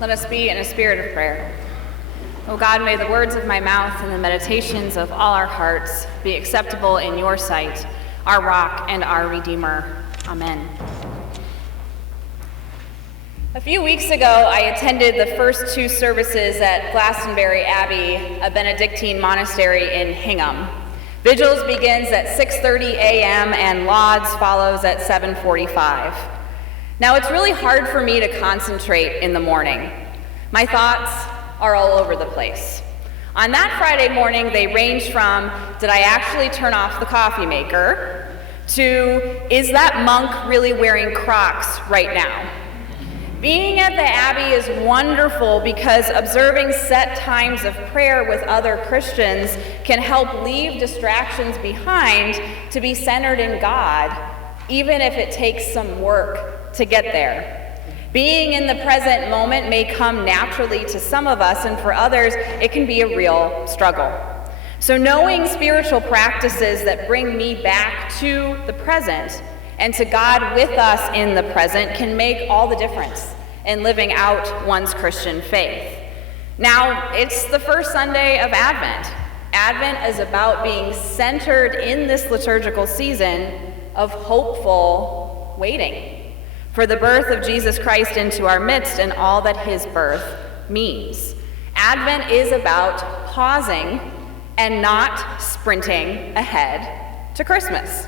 Let us be in a spirit of prayer. O God, may the words of my mouth and the meditations of all our hearts be acceptable in your sight, our rock and our Redeemer. Amen. A few weeks ago, I attended the first two services at Glastonbury Abbey, a Benedictine monastery in Hingham. Vigils begins at 6:30 a.m. and Lauds follows at 7:45. Now, it's really hard for me to concentrate in the morning. My thoughts are all over the place. On that Friday morning, they ranged from, did I actually turn off the coffee maker, to, is that monk really wearing Crocs right now? Being at the Abbey is wonderful because observing set times of prayer with other Christians can help leave distractions behind to be centered in God, even if it takes some work to get there. Being in the present moment may come naturally to some of us, and for others, it can be a real struggle. So knowing spiritual practices that bring me back to the present and to God with us in the present can make all the difference in living out one's Christian faith. Now, it's the first Sunday of Advent. Advent is about being centered in this liturgical season of hopeful waiting for the birth of Jesus Christ into our midst and all that his birth means. Advent is about pausing and not sprinting ahead to Christmas.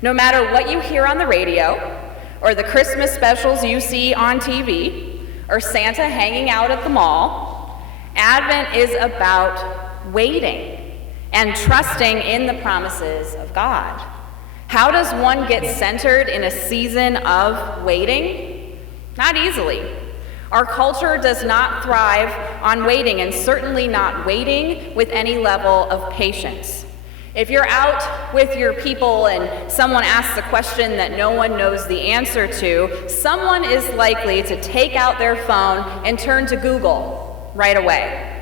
No matter what you hear on the radio, or the Christmas specials you see on TV, or Santa hanging out at the mall, Advent is about waiting and trusting in the promises of God. How does one get centered in a season of waiting? Not easily. Our culture does not thrive on waiting, and certainly not waiting with any level of patience. If you're out with your people and someone asks a question that no one knows the answer to, someone is likely to take out their phone and turn to Google right away.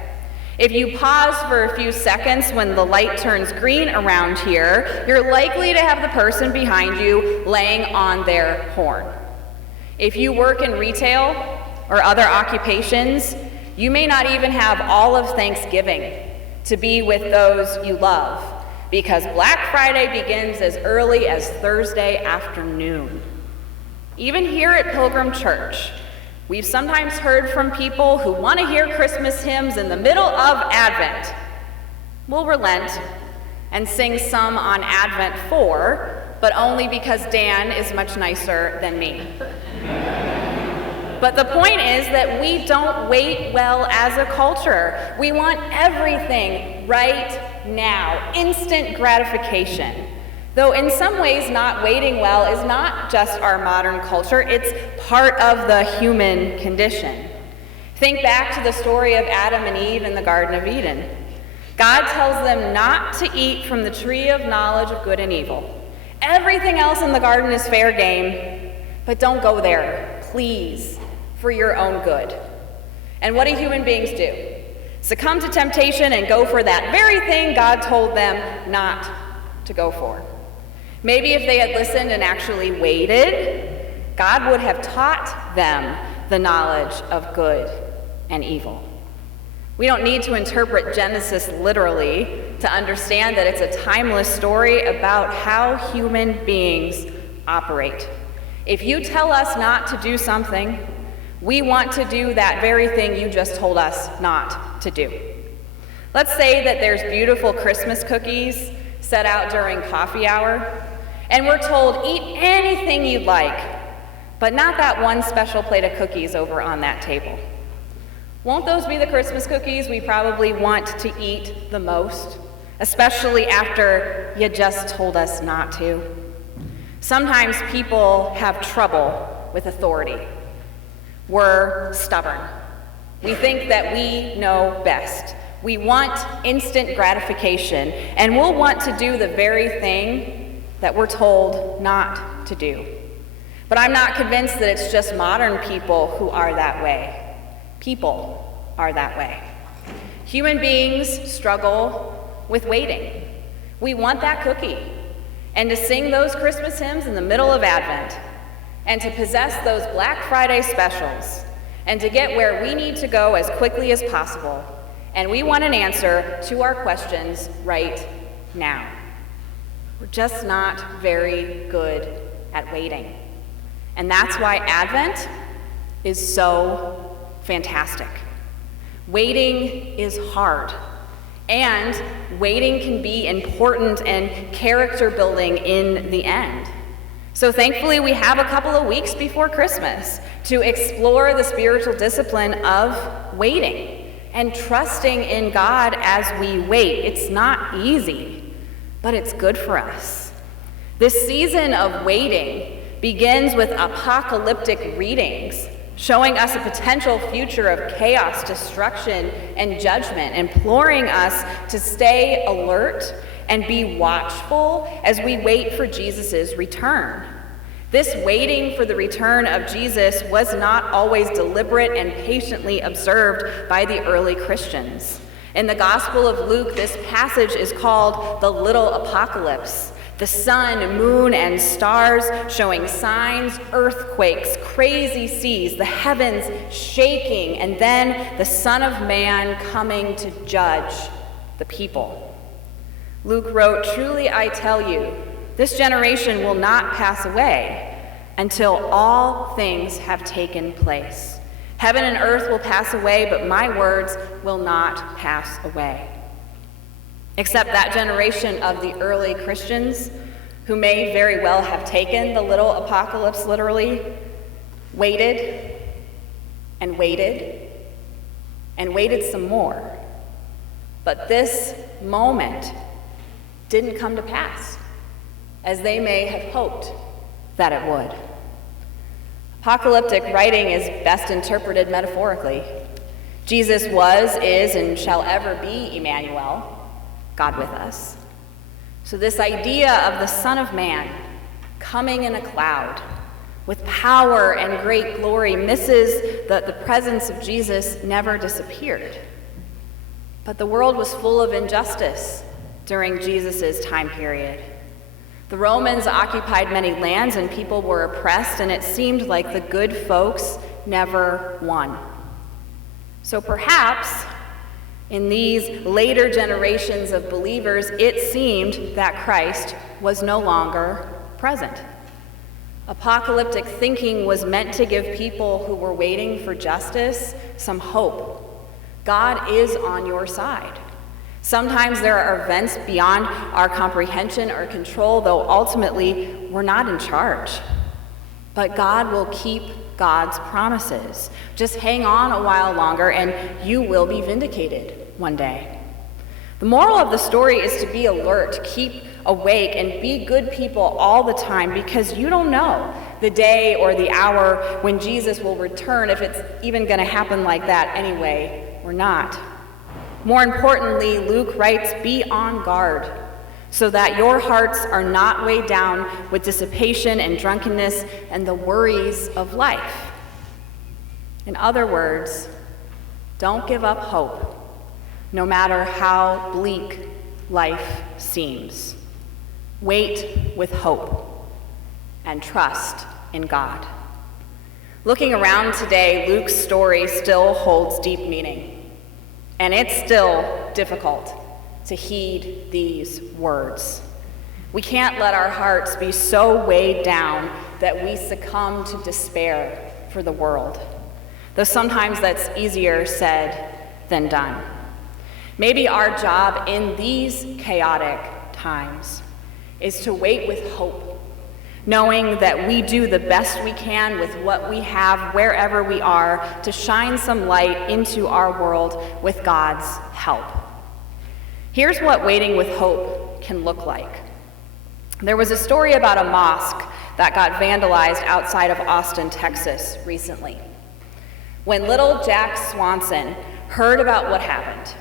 If you pause for a few seconds when the light turns green around here, you're likely to have the person behind you laying on their horn. If you work in retail or other occupations, you may not even have all of Thanksgiving to be with those you love, because Black Friday begins as early as Thursday afternoon. Even here at Pilgrim Church, we've sometimes heard from people who want to hear Christmas hymns in the middle of Advent. We'll relent and sing some on Advent 4, but only because Dan is much nicer than me. But the point is that we don't wait well as a culture. We want everything right now, instant gratification. Though in some ways not waiting well is not just our modern culture, it's part of the human condition. Think back to the story of Adam and Eve in the Garden of Eden. God tells them not to eat from the tree of knowledge of good and evil. Everything else in the garden is fair game, but don't go there, please, for your own good. And what do human beings do? Succumb to temptation and go for that very thing God told them not to go for. Maybe if they had listened and actually waited, God would have taught them the knowledge of good and evil. We don't need to interpret Genesis literally to understand that it's a timeless story about how human beings operate. If you tell us not to do something, we want to do that very thing you just told us not to do. Let's say that there's beautiful Christmas cookies set out during coffee hour, and we're told, eat anything you'd like, but not that one special plate of cookies over on that table. Won't those be the Christmas cookies we probably want to eat the most, especially after you just told us not to? Sometimes people have trouble with authority. We're stubborn. We think that we know best. We want instant gratification, and we'll want to do the very thing that we're told not to do. But I'm not convinced that it's just modern people who are that way. People are that way. Human beings struggle with waiting. We want that cookie, and to sing those Christmas hymns in the middle of Advent, and to possess those Black Friday specials, and to get where we need to go as quickly as possible. And we want an answer to our questions right now. We're just not very good at waiting. And that's why Advent is so fantastic. Waiting is hard, and waiting can be important and character building in the end. So thankfully, we have a couple of weeks before Christmas to explore the spiritual discipline of waiting and trusting in God as we wait. It's not easy, but it's good for us. This season of waiting begins with apocalyptic readings, showing us a potential future of chaos, destruction, and judgment, imploring us to stay alert and be watchful as we wait for Jesus' return. This waiting for the return of Jesus was not always deliberate and patiently observed by the early Christians. In the Gospel of Luke, this passage is called the Little Apocalypse. The sun, moon, and stars showing signs, earthquakes, crazy seas, the heavens shaking, and then the Son of Man coming to judge the people. Luke wrote, "Truly I tell you, this generation will not pass away until all things have taken place. Heaven and earth will pass away, but my words will not pass away." Except that generation of the early Christians, who may very well have taken the little apocalypse literally, waited and waited and waited some more. But this moment didn't come to pass, as they may have hoped that it would. Apocalyptic writing is best interpreted metaphorically. Jesus was, is, and shall ever be Emmanuel, God with us. So this idea of the Son of Man coming in a cloud with power and great glory misses that the presence of Jesus never disappeared. But the world was full of injustice during Jesus' time period. The Romans occupied many lands and people were oppressed, and it seemed like the good folks never won. So perhaps in these later generations of believers, it seemed that Christ was no longer present. Apocalyptic thinking was meant to give people who were waiting for justice some hope. God is on your side. Sometimes there are events beyond our comprehension or control, though ultimately we're not in charge. But God will keep God's promises. Just hang on a while longer and you will be vindicated one day. The moral of the story is to be alert, keep awake, and be good people all the time, because you don't know the day or the hour when Jesus will return, if it's even going to happen like that anyway or not. More importantly, Luke writes, be on guard so that your hearts are not weighed down with dissipation and drunkenness and the worries of life. In other words, don't give up hope, no matter how bleak life seems. Wait with hope and trust in God. Looking around today, Luke's story still holds deep meaning, and it's still difficult to heed these words. We can't let our hearts be so weighed down that we succumb to despair for the world, though sometimes that's easier said than done. Maybe our job in these chaotic times is to wait with hope, knowing that we do the best we can with what we have wherever we are to shine some light into our world with God's help. Here's what waiting with hope can look like. There was a story about a mosque that got vandalized outside of Austin, Texas recently. When little Jack Swanson heard about what happened,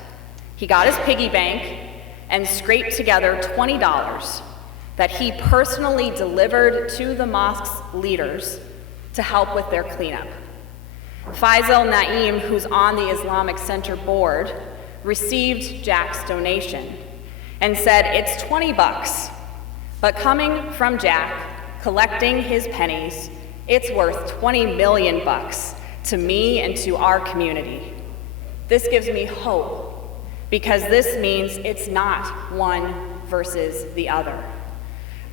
he got his piggy bank and scraped together $20 that he personally delivered to the mosque's leaders to help with their cleanup. Faisal Naim, who's on the Islamic Center board, received Jack's donation and said, it's $20, but coming from Jack, collecting his pennies, it's worth $20 million to me and to our community. This gives me hope because this means it's not one versus the other.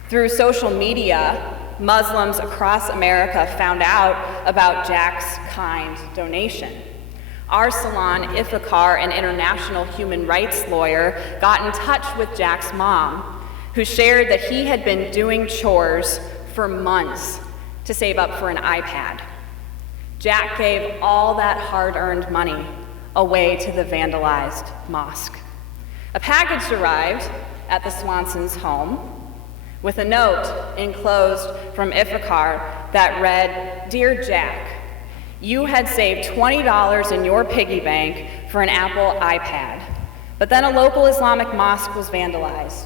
Through social media, Muslims across America found out about Jack's kind donation. Our salon, Iftikhar, an international human rights lawyer, got in touch with Jack's mom, who shared that he had been doing chores for months to save up for an iPad. Jack gave all that hard-earned money away to the vandalized mosque. A package arrived at the Swansons' home with a note enclosed from Iftikhar that read, "Dear Jack, you had saved $20 in your piggy bank for an Apple iPad, but then a local Islamic mosque was vandalized.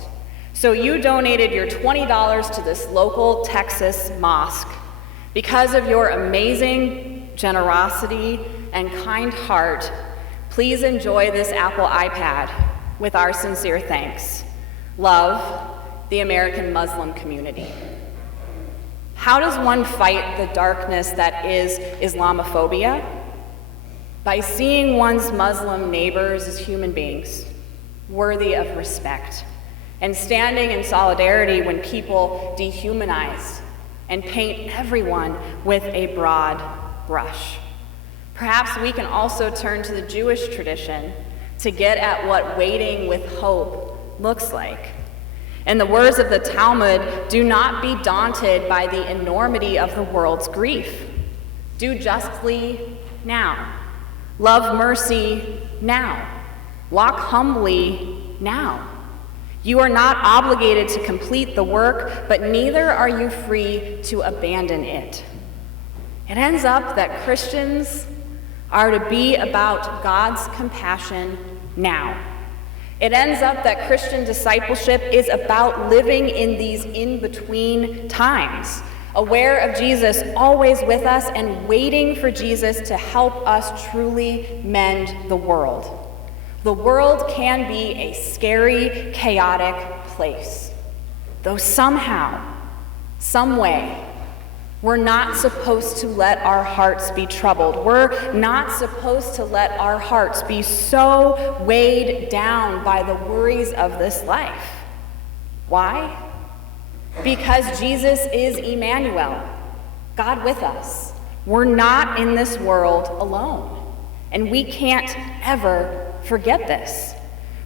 So you donated your $20 to this local Texas mosque. Because of your amazing generosity and kind heart, please enjoy this Apple iPad with our sincere thanks. Love, the American Muslim community." How does one fight the darkness that is Islamophobia? By seeing one's Muslim neighbors as human beings, worthy of respect, and standing in solidarity when people dehumanize and paint everyone with a broad brush. Perhaps we can also turn to the Jewish tradition to get at what waiting with hope looks like. In the words of the Talmud, do not be daunted by the enormity of the world's grief. Do justly now. Love mercy now. Walk humbly now. You are not obligated to complete the work, but neither are you free to abandon it. It ends up that Christians are to be about God's compassion now. It ends up that Christian discipleship is about living in these in-between times, aware of Jesus always with us and waiting for Jesus to help us truly mend the world. The world can be a scary, chaotic place, though somehow, some way, we're not supposed to let our hearts be troubled. We're not supposed to let our hearts be so weighed down by the worries of this life. Why? Because Jesus is Emmanuel, God with us. We're not in this world alone, and we can't ever forget this.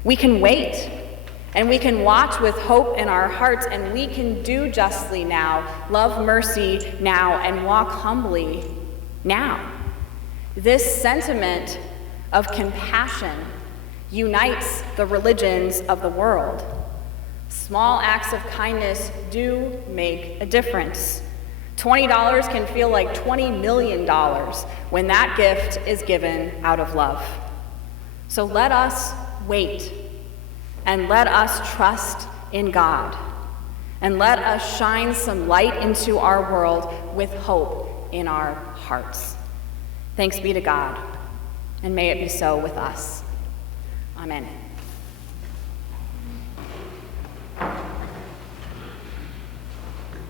We can wait. And we can watch with hope in our hearts, and we can do justly now, love mercy now, and walk humbly now. This sentiment of compassion unites the religions of the world. Small acts of kindness do make a difference. $20 can feel like $20 million when that gift is given out of love. So let us wait. And let us trust in God. And let us shine some light into our world with hope in our hearts. Thanks be to God, and may it be so with us. Amen.